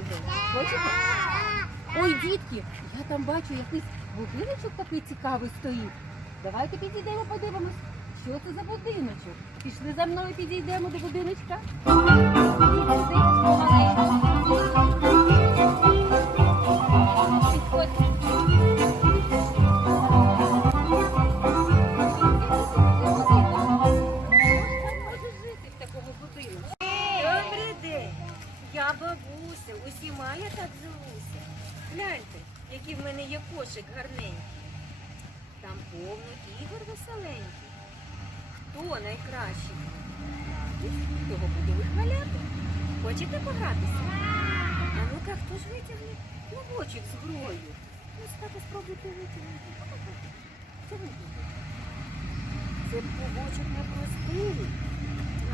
в Бачите? Ой, дітки, я там бачу якийсь будиночок такий цікавий стоїть. Давайте підійдемо, подивимось, що це за будиночок. Пішли за мною, підійдемо до будиночка. Того буду вихваляти. Хочете погратися? А ну-ка, хто ж витягне клубочок з грою? Ось так спробуйте витягнути. Це ви будете. Це клубочок непростий.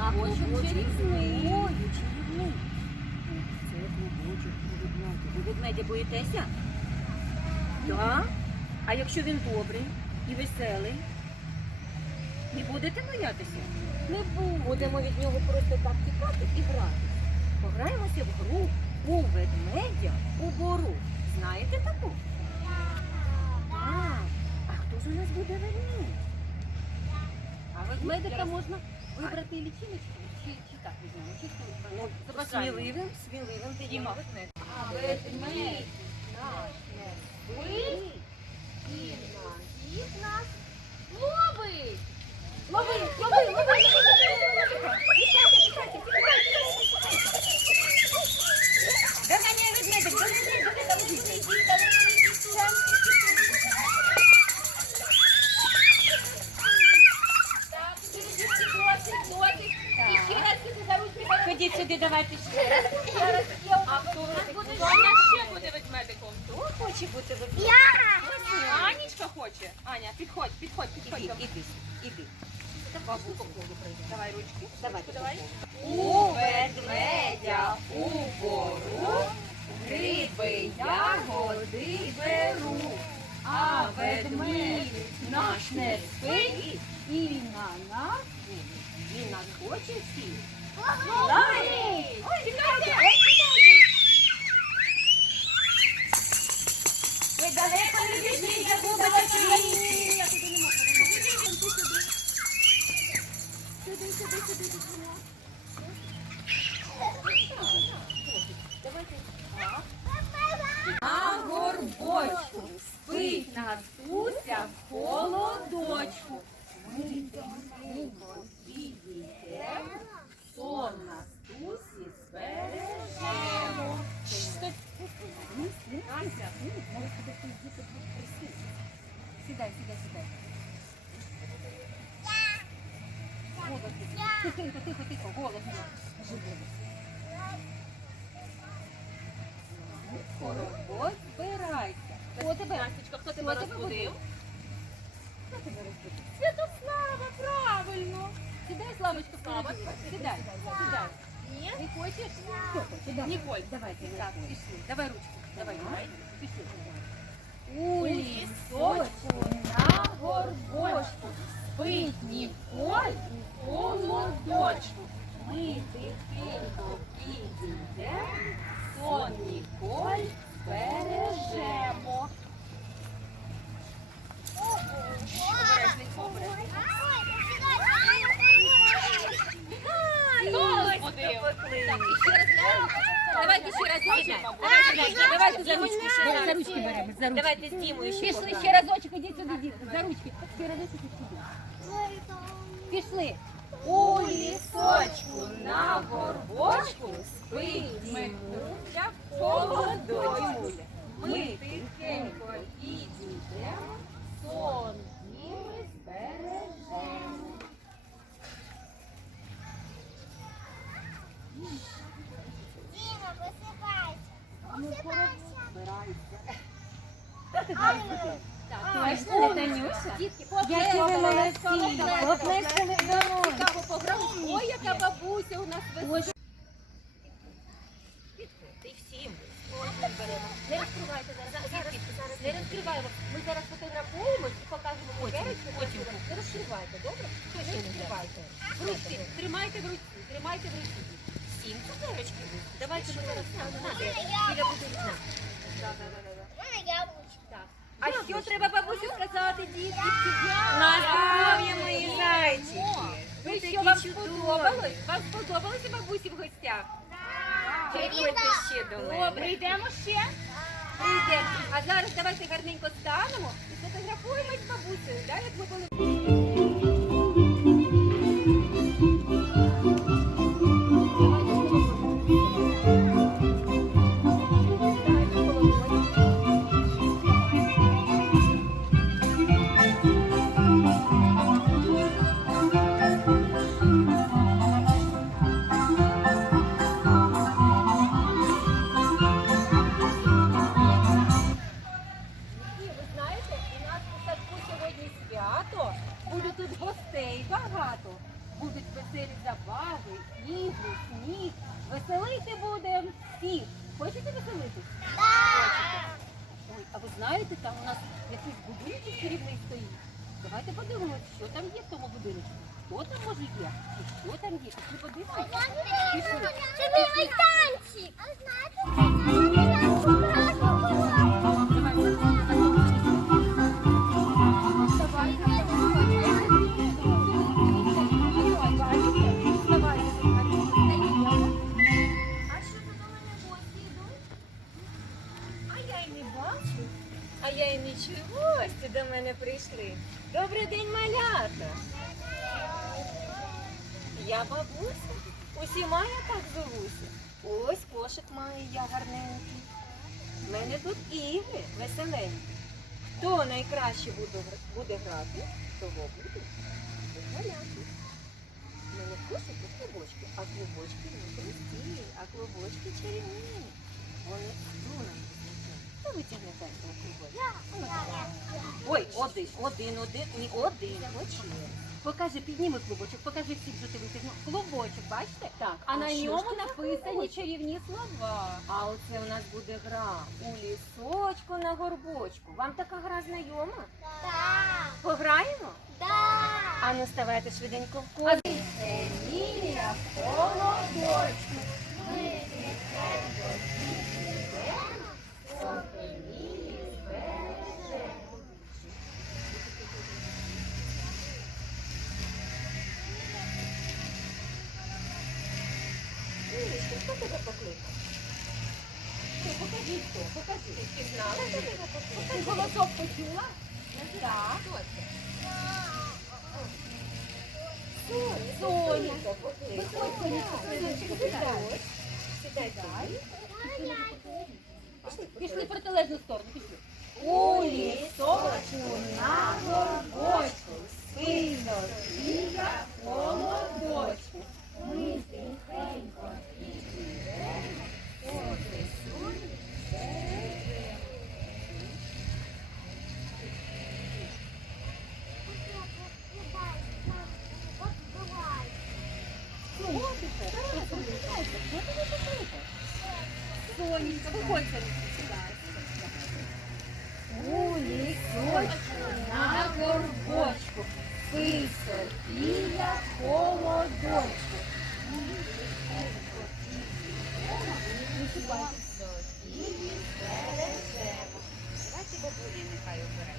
А клубочок чарівний. Ой, чарівний. Це клубочок у ведмедя. Ви ведмедя боїтеся? Так. А якщо він добрий і веселий? Не будете боятися? Не. Будемо від нього просто так тікати і грати. Пограємося в гру у ведмедя у бору. Знаєте таку? Так. А хто ж у нас буде ведмедь? А ведмедика можна вибрати лічиночку чи, чи так візьмемо? Чи Ну, сміливим, сміливим підіймо ведмедь. А ведмедь наш не спить і на всіх нас. Лови, лови, лови, Доганяй ведмедик, доганяй, доганяй. Ходіть сюди, давайте ще раз. Зараз А хто Аня ще буде ведмедиком? Хто хоче бути ведмедем? Анічка хоче. Аня, підходь, підходь, підходь. Іди, до- іди, іди. Давай ручки. Давайте. Давай. У ведмедя у бору гриби ягоди беру. А ведмедик наш не спить і на нас Він нас хоче всіх. Ой, чекайте! Ви далеко не біжіть, загубите світ. На горбочку спить Настуся в холодочку. Сон Настусі збережемо. Сідай, сідай, сідай. Тихенько, тихо, тихо, голосно. Збирайся. Хто тебе? Настечка, хто тебе розбудив? Хто тебе розбудив? Святослава, правильно. Сідай, Славочка, Слава. сідай, сідай. Ні. Ти хочеш? Хто хоче? Давай. Ніколь. Давайте, Так, пішли. Давай ручку. Давай, давай. Пішли. У лісочку на горбочку спить Ніколь у холодочку. Ми тихенько підійдемо, сон Ніколь збережемо. Хто розбудив? Давайте ще раз Хоче, Давайте, мабуть. давайте за ручки ще раз. За ручки беремо, за ручки. Давайте з Дімою ще Пішли пограємо. ще разочок, ідіть сюди, діти, за ручки. Ще разочок і сюди. Пішли. У лісочку на горбочку спить Микуля в холодочку. Ми тихенько підійдемо, сон німи збережемо. Точно, не Танюша? Дітки, поплескали, поплескали, цікаво пограли. Ой, яка бабуся у нас. Ти всім. Так беремо. Не розкривайте зараз. Зараз, зараз. Не розкриваємо. Ми зараз фотографуємось і покажемо цукерочку. Потім не розкривайте, добре? Не розкривайте. В руці, тримайте в руці, тримайте в руці. Сім цукерочки. Давайте ми зараз станемо біля будинку. Так. А що треба бабусю сказати, дітки? На здоров'я, мої зайчики. Ви що вам сподобалось? Вам сподобалося бабусі в гостях? Приходьте ще до мене. Добре, йдемо ще. Прийдемо. А зараз давайте гарненько станемо і сфотографуємось з бабусею, як ми були. А клубочки не прості, а клубочки чарівні. Вони струнами. Та витягнете на клубочок. Ой, один, один, один, ні, один, очі. Покажи, підніми клубочок, покажи всіх, що ти витягнув. Клубочок, бачите? Так, А на що ж ньому написані клубочок? чарівні слова. А оце у нас буде гра у лісочку на горбочку. Вам така гра знайома? Пограємо? А ну ставайте швиденько в коло. Лілія холодочку. Лілечко, хто тебе покликав? Покажи хто, тебе покликав? Ти голосок почула? Так. Соня. Виходь, Сонечка, Сонечка, сідай. Сідай далі. Пішли в протилежну сторону, пішли. У лісочку на горбочку, сильно біля холодочку. Ми тихенько Сонечка, виходь, Сонечка, сідай. У лісочку на горбочку, пий Софія холодочку. Давайте бабуня нехай обирає.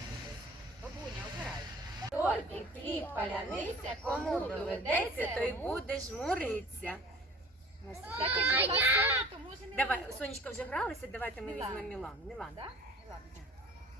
Бабуня, обирай. Торти, хліб, паляниця, Кому доведеться, той жмуриться. Давай, Сонечка вже гралася, давайте ми візьмемо Мілану. Мілана.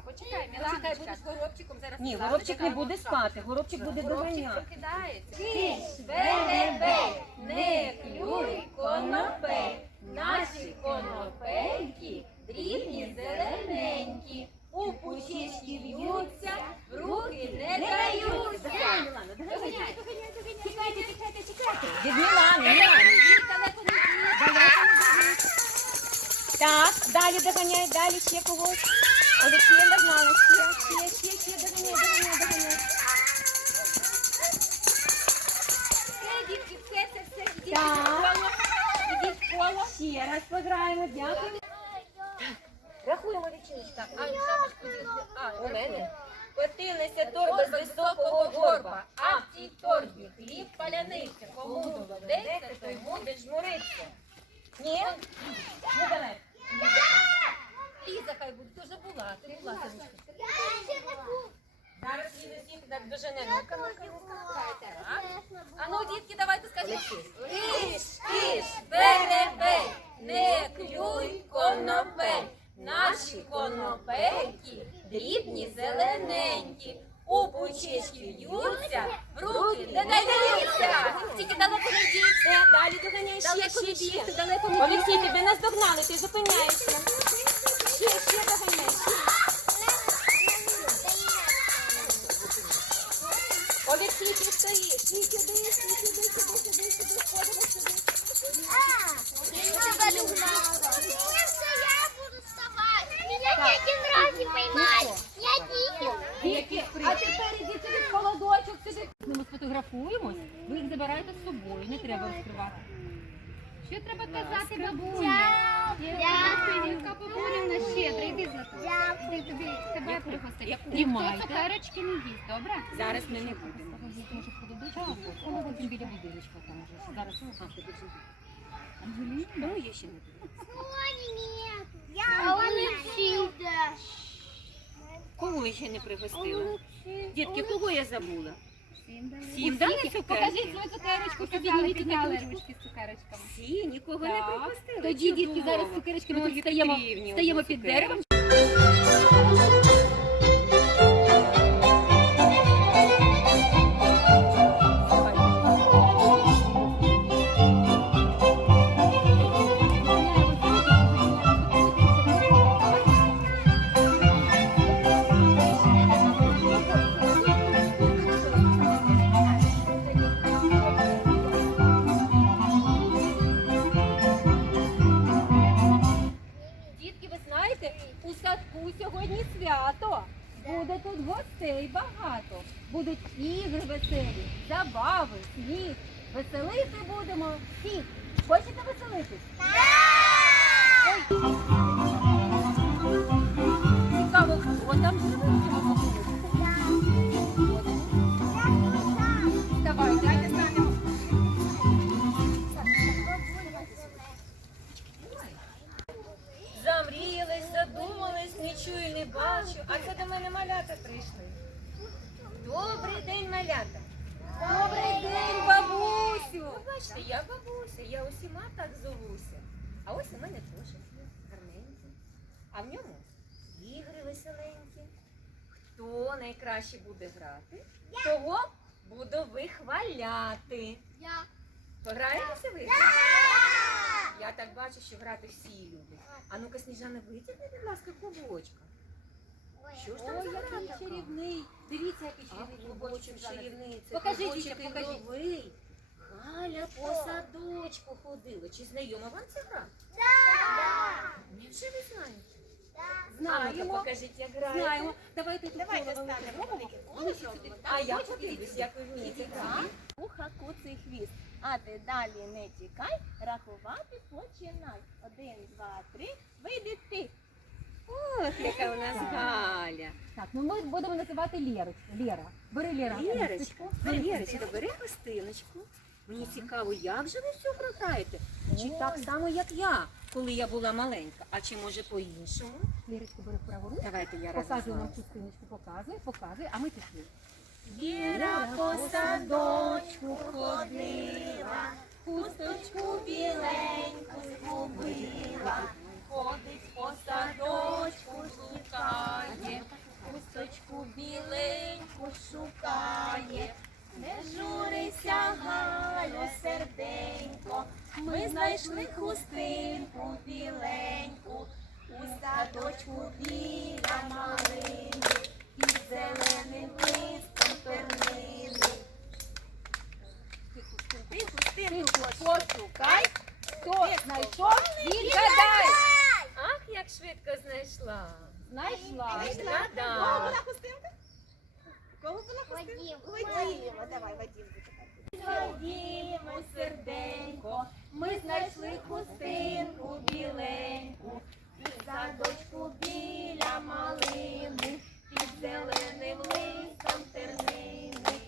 Почекай, Почекай, будеш Міланочка. горобчиком зараз. Ні, горобчик не буде спати, горобчик буде Горобчик доганяти. прокидається. Бе-бе-бе, не клюй конопель. Наші конопельки дрібні зелененькі. У пучечки в'ються, руки не даються. Мілана, доганяй. Доганяй, доганяй, доганяй. Чекайте, чекайте, чекайте. Від Мілани. Так, далі доганяй, далі ще когось. Олексія догнали, ще, ще, ще, ще, доганяй, доганяй, доганяй. Все, дітки, все, все, все. Ідіть Так. в коло. Ідіть в коло. Ще раз пограємо, дякую. Рахуємо лічиночка. А, шапочку, дітки. несе торба з високого горба, а в тій торбі хліб паляниця. Кому доведеться, той буде жмуритися. Ні? Ну давай. Ліза хай буде, вже була, ти була Синочка. Зараз він усіх так ну-ка, ну-ка. А ну, дітки, давайте скажіть. Киш, киш, беребей, не клюй конопель. Наші конопельки дрібні зелененькі. У пучечки в'ються, в руки не даються. Тільки далеко не йдіть. Далі доганяй ще, ще, ще. Олексій, тебе наздогнали, ти зупиняєшся. Казати, бабуня? Дякую. Популівна щедра, не не будемо. Зараз а, ти біжи. Ангеліна? Ну. Кого я ще не пригостила? Дітки, кого я забула? Всім дали. Покажіть свою цукерочку, підніміть ручку. ручки з цукерочками. Всі, нікого не Так. пригостила. Тоді, дітки, зараз цукерочки, ми тут стаємо, під цукерочку. деревом. Мене малята прийшли. Добрий день, малята. Добрий день, бабусю! Ну, бачите, я бабуся, я усіма так зовуся. А ось у мене кошик гарненький. А в ньому ігри веселенькі. Хто найкраще буде грати, того буду вихваляти. Я. Пограємося ви? Я так бачу, що грати всі люблять. А ну-ка, Сніжана, витягни, будь ласка, клубочка. Що ж там Ой, за який така? чарівний. Дивіться, який чарівний клубочок чарівний, це Покажи, клубочок дітя, покажи. ігровий. Галя по садочку ходила. Чи знайома вам ця гра? Невже ви знаєте? А Знаємо, покажіть, як граєте. знаємо. Давайте тут Давайте коло велике станемо велике коло Ну. А я подивлюсь, як ви вмієте грати. Вуха, куций хвіст. А ти далі не тікай, рахувати починай. Один, два, три, вийди ти. От яка у нас Галя. Так, ну ми будемо називати Лєрочку. Лєра. Бери Лєра. Лєрочка, Бери Лєрочка, бери гостиночку. Мені цікаво, як же ви гру граєте? Чи так само, як я, коли я була маленька, а чи може по-іншому? Лєрочку бери руку. Давайте я разом з Показуй нам вами. показуй, показуй, а ми пішли. Віра по садочку ходила, хусточку біленьку згубила, ходить по садочку, шукає, хусточку біленьку шукає. Не журися, Галю, серденько, ми знайшли хустинку біленьку, у садочку біля малини, під зеленим листом тернини. Ти хустинку Пошукай, хто знайшов, відгадай як швидко знайшла. Знайшла. Знайшла, да. Кого була хустинка? Кого була хустинка? Вадіма. Давай, Вадім. Вадімо, серденько, ми знайшли хустинку біленьку, під садочку біля малини, під зеленим листом тернини.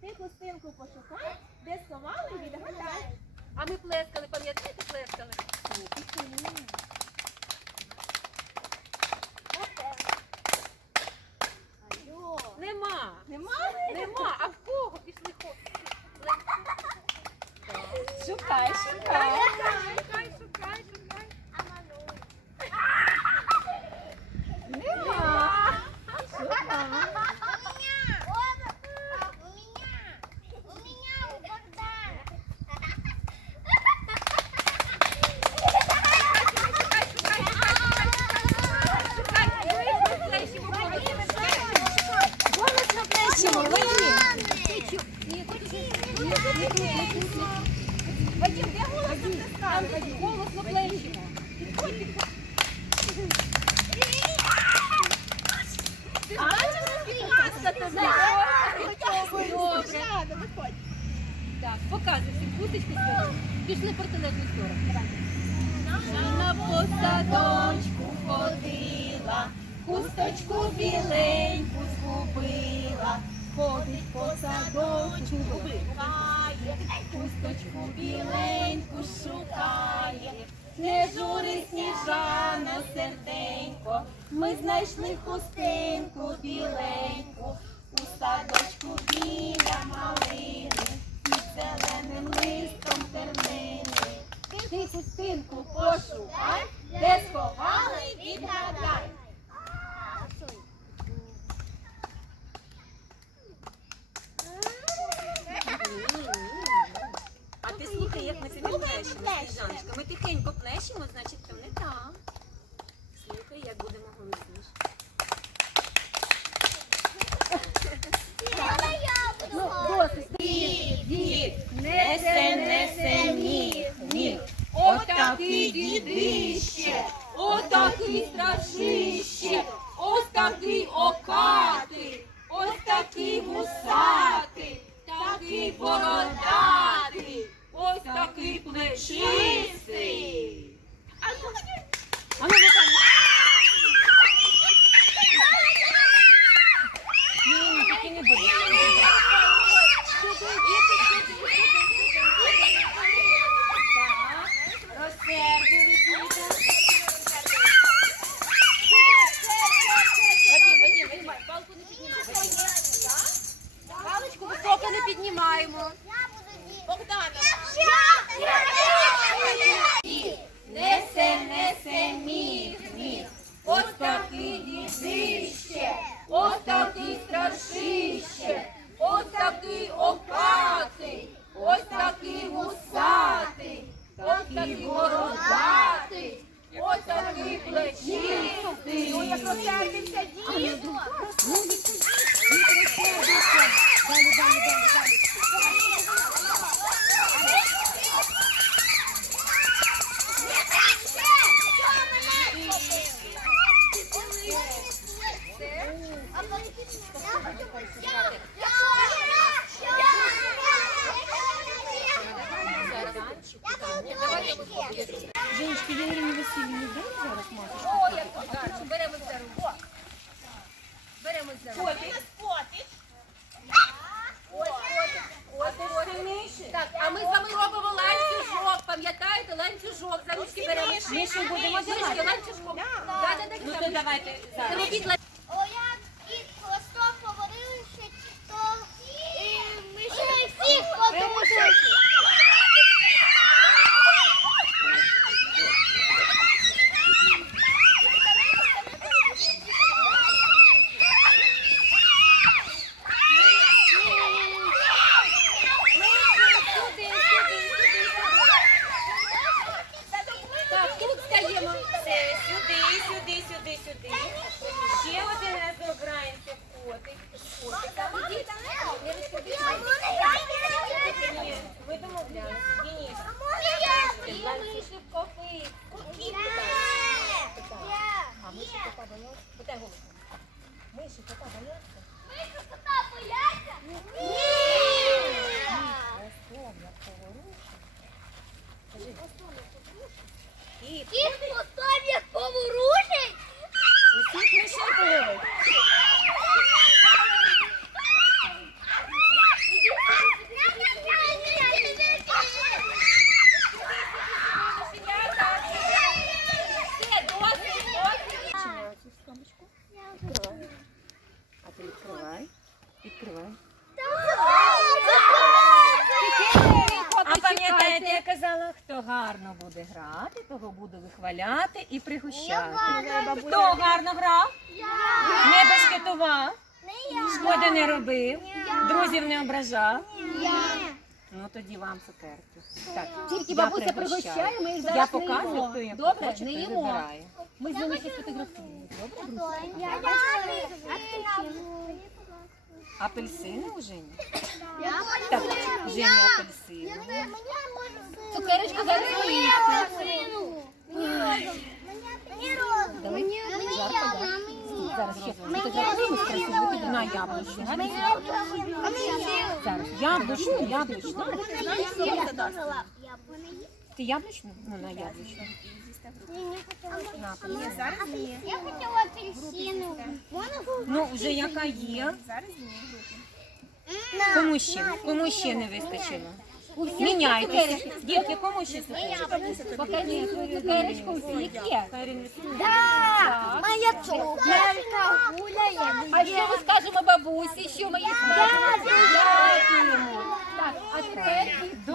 Ти хустинку пошукай, де сховали, відгадай. А ми плескали, пам'ятаєте, плескали? Ні, Нема? Нема, а в кого? Пішли хо. Шукай, шукай. Шукай, шукай, шукай. Нема. У меня. У меня. У меня у Богдана. Вадим, де голос натискали? Голос на плечі. Так, показуй всім хусточку свою. Пішли в протилежну сторону. На посадочку ходила, хусточку біленьку згубила, ходить по садочку, шукає, хусточку біленьку шукає. Не жури сніжана серденько, ми знайшли хустинку біленьку, у садочку біля малини, зеленим листом тернини. Ти хустинку пошукай, де сховали, відгадай. А ти слухай, як ми тобі плещемо, Сніжаночка. Ми тихенько плещемо, значить там не там. Слухай, як будемо голосніше. Ну, досить. Дід, Несе, несе міг, міг. Отакий дідище, отакий страшище, ось такий окатий, ось такий вусатий, такий бородатий, ось такий плечистий. А ну, Ні, тільки не бий. Розсердились люди. Вадим, Вадим, Вадим, палку не піднімай. Паличку високо не піднімаємо. Богдана, Я. несе, несе міг, міг. Ось такий дідище, ось такий страшище, ось такий окатий, ось такий вусатий, ось такий бородатий, ось ми з вами робимо ланцюжок. Пам'ятаєте, ланцюжок. Замішки беремо. Мішки будемо Мішки, ланцюжком. Да, да, да, Ну то давайте зараз. Робіть ланцюжок. О, я і хвостом говорили, що то і ми ще всіх подумали. Так, тут стаємо. Все, сюди, сюди, сюди, сюди. Ще один разок граємося в котик. Котика. Ні, ми домовлялися. Денис, Миші в копи. А Миші кота бояться? Питай голос. Миші кота бояться? Кіт. Кіт А ти відкривай. співай. А пам'ятаєте, я казала, хто гарно буде грати, того буду вихваляти і пригощати. Хто гарно грав? Не бешкетував, шкоди не робив, друзів не ображав. Ну тоді вам цукерки. Так, Тільки я бабуся пригощаю. пригощає, ми їх зараз Я не показую, їмо. хто як Добре, хоче, не той їмо. Ми з ними ще сфотографуємо. Добре, друзі? Апельсини у Жені? Так, Жені апельсини. Цукерочку зараз ви їсте. Мені Жарко, да? Зараз ще фотографуємо красиво підемо. На яблучну. Зараз. Яблучну, яблучну. Ти яблучну? Ну, на яблучну. Ні, зараз ні. Я хотіла апельсину. Ну, вже яка є. Зараз ні. Кому ще? Кому ще не вистачило? Міняйтеся. Дітки, кому ще цукерки? Покажи свою цукерочку, у всіх є. Да, моя цукерка гуляє. А що ми скажемо бабусі, що ми їх бачимо? Так, а тепер До